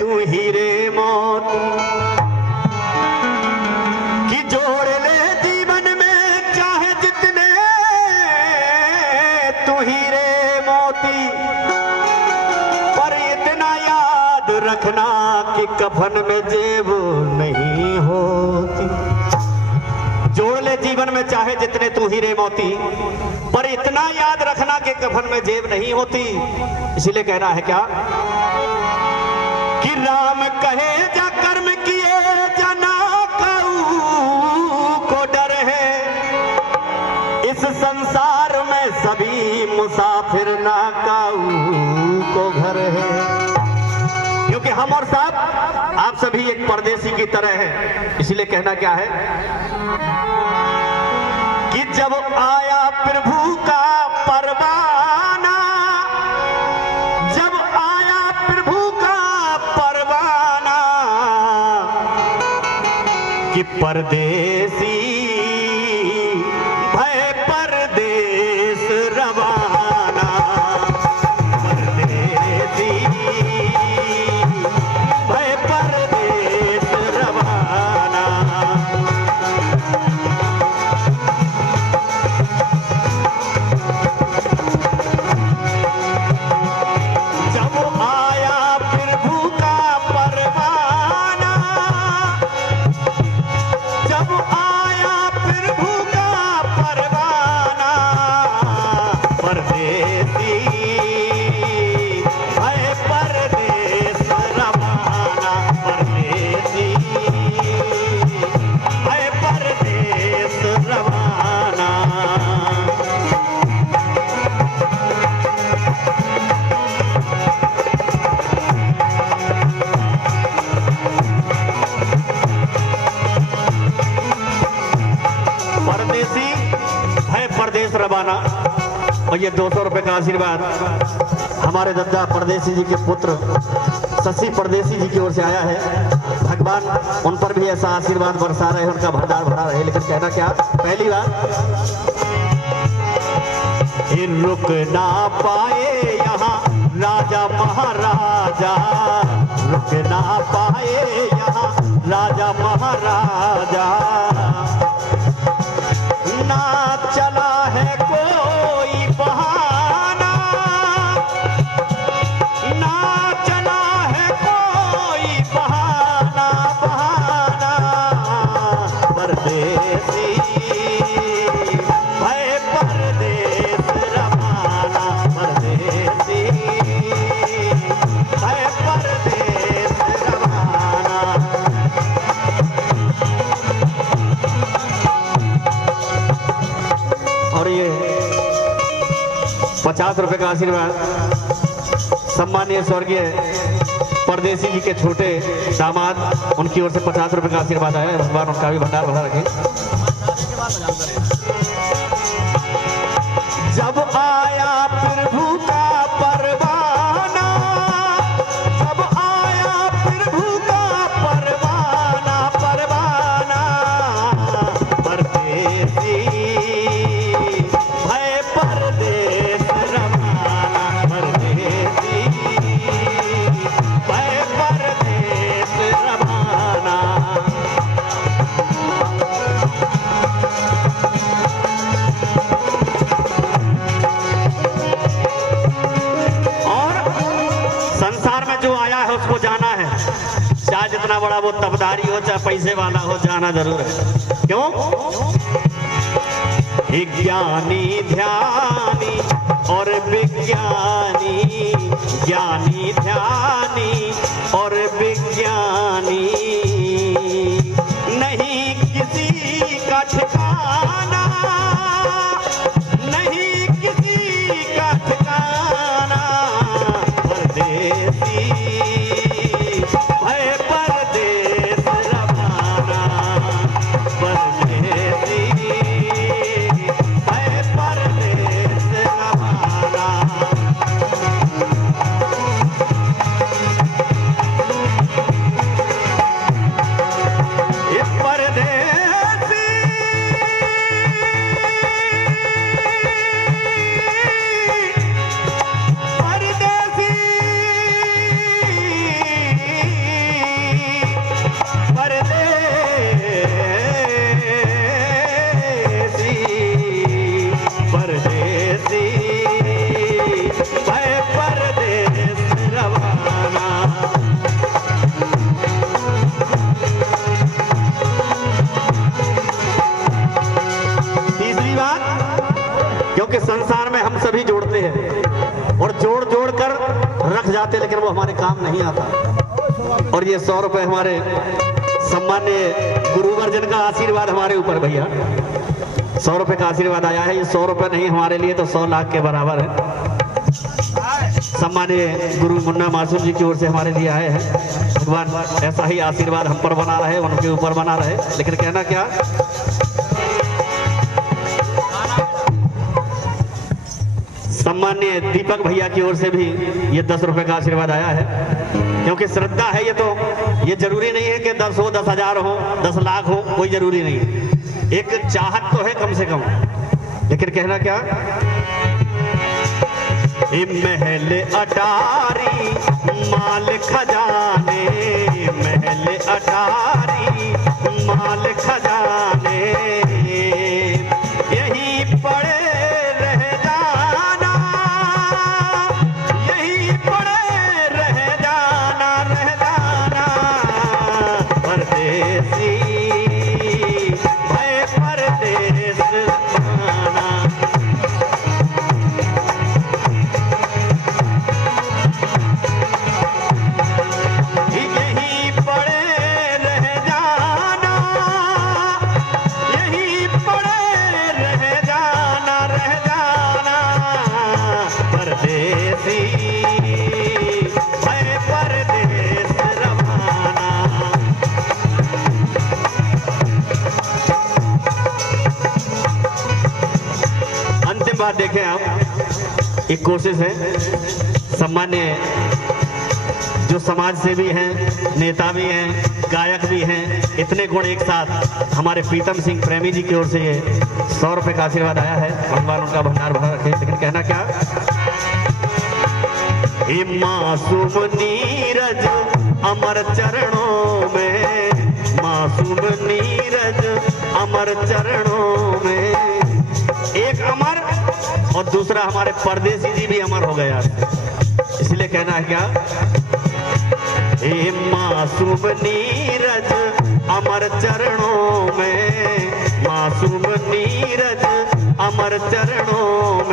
तू हीरे मोती कि जोड़ ले जीवन में चाहे जितने तू हीरे मोती, पर इतना याद रखना कि कफन में जेब नहीं होती। जोड़ ले जीवन में चाहे जितने तू हीरे मोती, पर इतना याद रखना कि कफन में जेब नहीं होती। इसीलिए कहना है क्या कि राम कहे जा कर्म किए जना को डर है, इस संसार में सभी मुसाफिर ना को घर है। क्योंकि हम और साहब आप सभी एक परदेसी की तरह हैं। इसलिए कहना क्या है कि जब आया प्रभु का परवाना, जब आया प्रभु का परवाना कि परदेसी भय परदेस रवाना, परदेसी भय परदेस रवाना। रवाना। और ये 200 रुपए का आशीर्वाद हमारे दद्दा परदेसी जी के पुत्र शशि परदेसी जी की ओर से आया है। भगवान उन पर भी ऐसा आशीर्वाद बरसा रहे हैं, उनका भंडार भरा रहे। लेकिन कहना क्या, पहली बार रुक ना पाए यहाँ राजा महाराजा, रुक ना पाए यहाँ राजा महाराजा, ना चला है कोई बहाना, ना चला है कोई बहाना, बहाना परदेसी भय परदेस रवाना, परदेसी भय परदेस रवाना। और ये 50 रुपए का आशीर्वाद सम्मानीय स्वर्गीय परदेसी जी के छोटे दामाद, उनकी ओर से 50 रुपए का आशीर्वाद आया है। भगवान उनका भी भंडार भरा रखे। जब आया प्रभु का परवाना, जब आया प्रभु का परवाना, परवाना परदेसी भय परदेस रवाना, परदेसी भय परदेस रवाना। उसको जाना है, चाहे जितना बड़ा वो तबदारी हो, चाहे पैसे वाला हो, जाना जरूर है। क्यों? ज्ञानी ध्यानी और विज्ञानी, ज्ञानी ध्यानी और विज्ञानी, नहीं किसी का ठिकाना, नहीं किसी का ठिकाना, परदेसी भय परदेस रवाना, परदेसी भय परदेस रवाना। लेकिन वो हमारे काम नहीं आता। और ये 100 रुपए हमारे सम्मान्य गुरुवर्जन का आशीर्वाद हमारे ऊपर भैया, 100 रुपए का आशीर्वाद आया है। ये 100 रुपए नहीं हमारे लिए तो 100 लाख के बराबर है। सम्मान्य गुरु मुन्ना मासूम जी की ओर से हमारे लिए आए हैं। भगवान ऐसा ही आशीर्वाद हम पर बना रहे, उनके ऊपर बना रहे। लेकिन कहना क्या, सम्मान्य दीपक भैया की ओर से भी ये 10 रुपए का आशीर्वाद आया है। क्योंकि श्रद्धा है ये, तो ये जरूरी नहीं है कि 10 हो, 10,000 हो, 10 लाख हो, कोई जरूरी नहीं। एक चाहत तो है कम से कम। लेकिन कहना क्या, महल अटारी माल खजाने, महल अटारी माल खजाने, यही पड़े रह जाना, यही पड़े रह जाना, रह जाना परदेसी भय परदेस जाना। बात देखें आप, एक कोशिश है, सम्मान्य जो समाज सेवी हैं, नेता भी हैं, गायक भी हैं, इतने गुण एक साथ हमारे प्रीतम सिंह प्रेमी जी की ओर से ये 100 रुपए का आशीर्वाद आया है। भगवान उनका भंडार भरा रखे। लेकिन कहना क्या, हे मासूम नीरज अमर चरणों में, मासूम नीरज अमर चरणों में, एक अमर और दूसरा हमारे परदेसी जी भी अमर हो गया। इसलिए कहना है क्या, हे मासूम नीरज अमर चरणों में, मासूम नीरज अमर चरणों